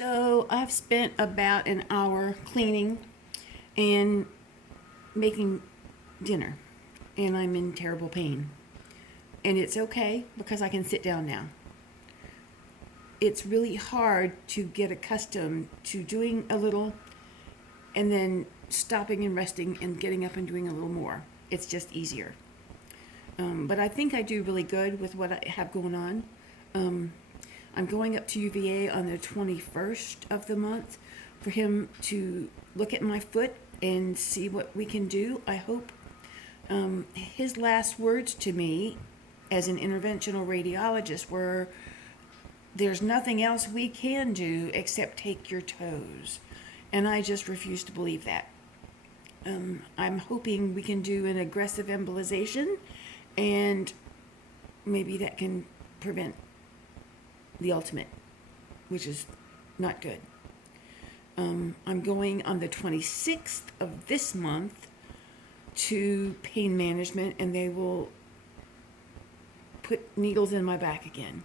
So I've spent about an hour cleaning and making dinner, and I'm in terrible pain. And it's okay because I can sit down now. It's really hard to get accustomed to doing a little and then stopping and resting and getting up and doing a little more. It's just easier. But I think I do really good with what I have going on. Um, I'm going up to UVA on the 21st of the month for him to look at my foot and see what we can do. I hope his last words to me as an interventional radiologist were, there's nothing else we can do except take your toes. And I just refuse to believe that. I'm hoping we can do an aggressive embolization, and maybe that can prevent the ultimate, which is not good. I'm going on the 26th of this month to pain management, and they will put needles in my back again,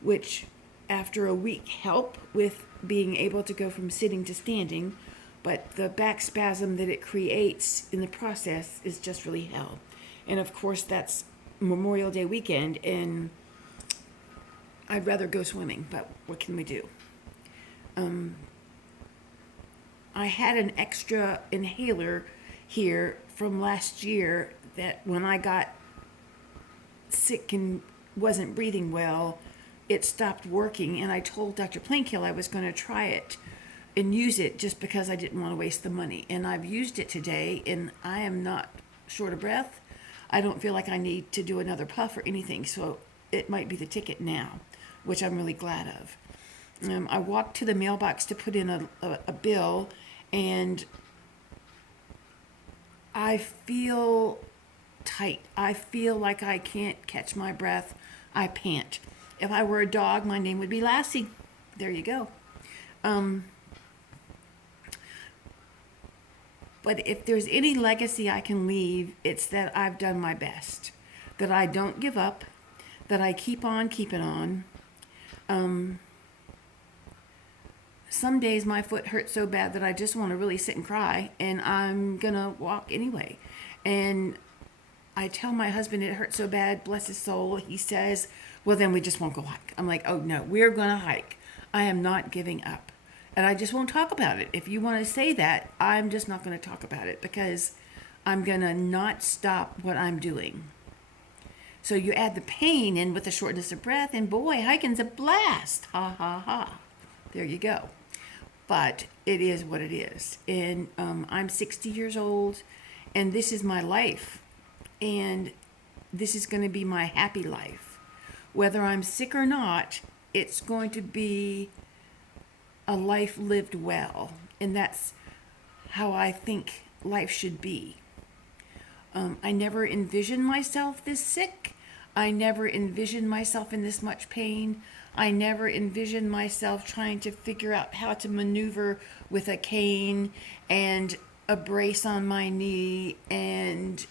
which after a week help with being able to go from sitting to standing, but the back spasm that it creates in the process is just really hell. And of course, that's Memorial Day weekend, and I'd rather go swimming, but what can we do? I had an extra inhaler here from last year that when I got sick and wasn't breathing well, it stopped working. And I told Dr. Plainkill I was going to try it and use it just because I didn't want to waste the money. And I've used it today, and I am not short of breath. I don't feel like I need to do another puff or anything, so it might be the ticket now, which I'm really glad of. I walked to the mailbox to put in a bill, and I feel tight. I feel like I can't catch my breath. I pant. If I were a dog, my name would be Lassie. There you go. But if there's any legacy I can leave, it's that I've done my best, that I don't give up, that I keep on keeping on. Some days my foot hurts so bad that I just want to really sit and cry, and I'm gonna walk anyway. And I tell my husband it hurts so bad, bless his soul. He says, well, then we just won't go hike. I'm like, oh no, we're gonna hike. I am not giving up. And I just won't talk about it. If you want to say that, I'm just not going to talk about it because I'm going to not stop what I'm doing. So you add the pain in with the shortness of breath, and boy, hiking's a blast. Ha ha ha. There you go. But it is what it is. And I'm 60 years old, and this is my life. And this is going to be my happy life. Whether I'm sick or not, it's going to be a life lived well, and that's how I think life should be. I never envisioned myself this sick. I never envisioned myself in this much pain. I never envisioned myself trying to figure out how to maneuver with a cane and a brace on my knee and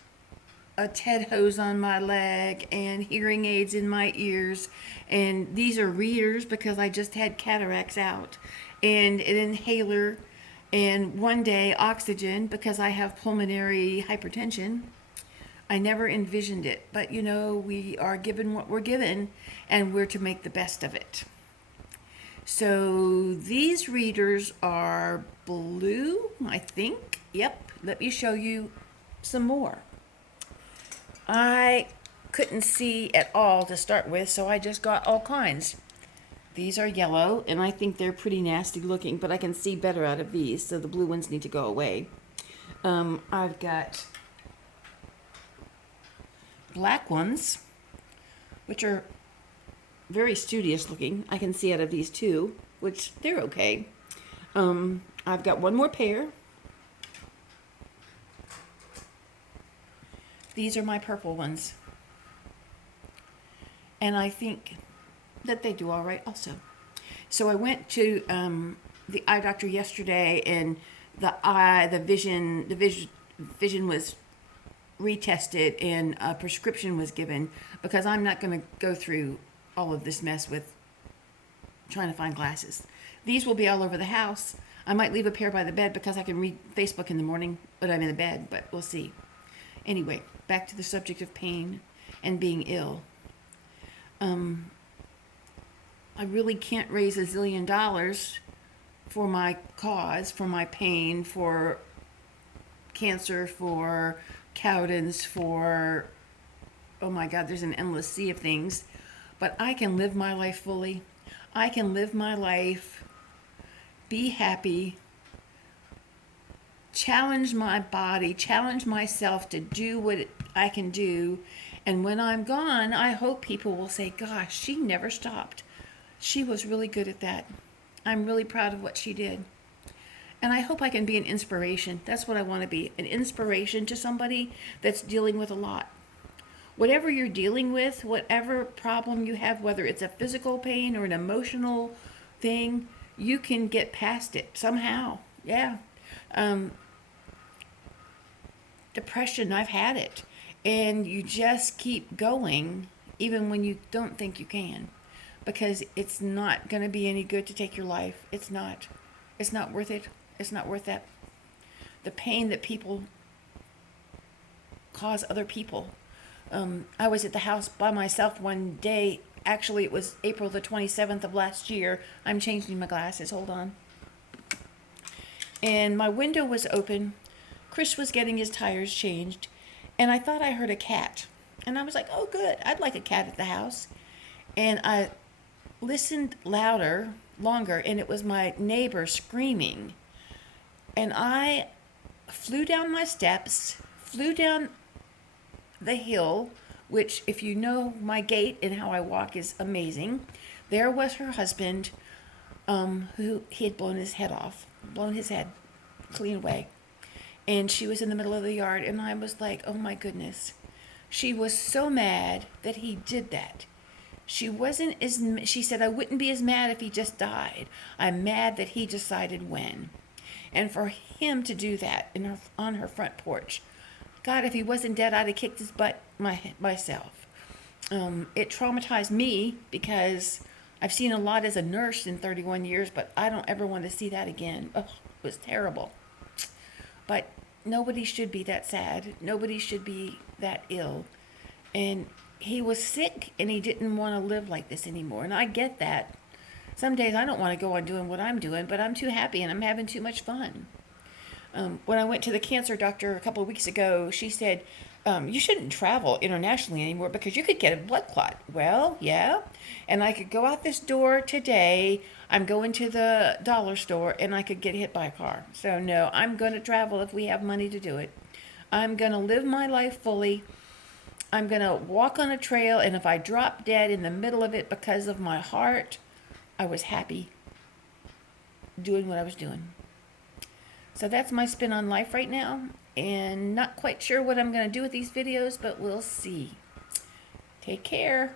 a TED hose on my leg and hearing aids in my ears. And these are readers because I just had cataracts out, and an inhaler, and one day oxygen because I have pulmonary hypertension. I never envisioned it, but we are given what we're given, and we're to make the best of it. So these readers are blue, I think. Yep, let me show you some more. I couldn't see at all to start with, so I just got all kinds. These are yellow, and I think they're pretty nasty looking, but I can see better out of these, so the blue ones need to go away. I've got black ones, which are very studious looking. I can see out of these too, which they're okay. I've got one more pair. These are my purple ones. And I think that they do all right also. So I went to the eye doctor yesterday, and the vision was retested, and a prescription was given because I'm not going to go through all of this mess with trying to find glasses. These will be all over the house. I might leave a pair by the bed because I can read Facebook in the morning when I'm in the bed, but we'll see. Anyway, back to the subject of pain and being ill. I really can't raise $1 zillion for my cause, for my pain, for cancer, for Cowden's, for, oh my God, there's an endless sea of things. But I can live my life fully. I can live my life, be happy, challenge my body, challenge myself to do what I can do. And when I'm gone, I hope people will say, gosh, she never stopped. She was really good at that. I'm really proud of what she did. And I hope I can be an inspiration. That's what I want to be, an inspiration to somebody that's dealing with a lot. Whatever you're dealing with, whatever problem you have, whether it's a physical pain or an emotional thing, you can get past it somehow. Yeah. Depression, I've had it. And you just keep going even when you don't think you can, because it's not going to be any good to take your life. It's not. It's not worth it. It's not worth that. The pain that people cause other people. I was at the house by myself one day. Actually, it was April the 27th of last year. I'm changing my glasses. Hold on. And my window was open. Chris was getting his tires changed. And I thought I heard a cat. And I was like, oh, good. I'd like a cat at the house. And I listened longer, and it was my neighbor screaming. And I flew down my steps, flew down the hill, which, if you know my gait and how I walk, is amazing. There was her husband, who he had blown his head clean away. And she was in the middle of the yard, and I was like, oh my goodness. She was so mad that he did that. She said, I wouldn't be as mad if he just died. I'm mad that he decided when. And for him to do that on her front porch, God, if he wasn't dead, I'd have kicked his butt myself. It traumatized me because I've seen a lot as a nurse in 31 years, but I don't ever want to see that again. Oh, it was terrible. But nobody should be that sad. Nobody should be that ill. And he was sick, and he didn't want to live like this anymore. And I get that. Some days I don't want to go on doing what I'm doing, but I'm too happy and I'm having too much fun. When I went to the cancer doctor a couple of weeks ago, she said, you shouldn't travel internationally anymore because you could get a blood clot. Well, yeah. And I could go out this door today. I'm going to the dollar store, and I could get hit by a car. So no, I'm going to travel if we have money to do it. I'm going to live my life fully. I'm going to walk on a trail, and if I drop dead in the middle of it because of my heart, I was happy doing what I was doing. So that's my spin on life right now, and not quite sure what I'm going to do with these videos, but we'll see. Take care.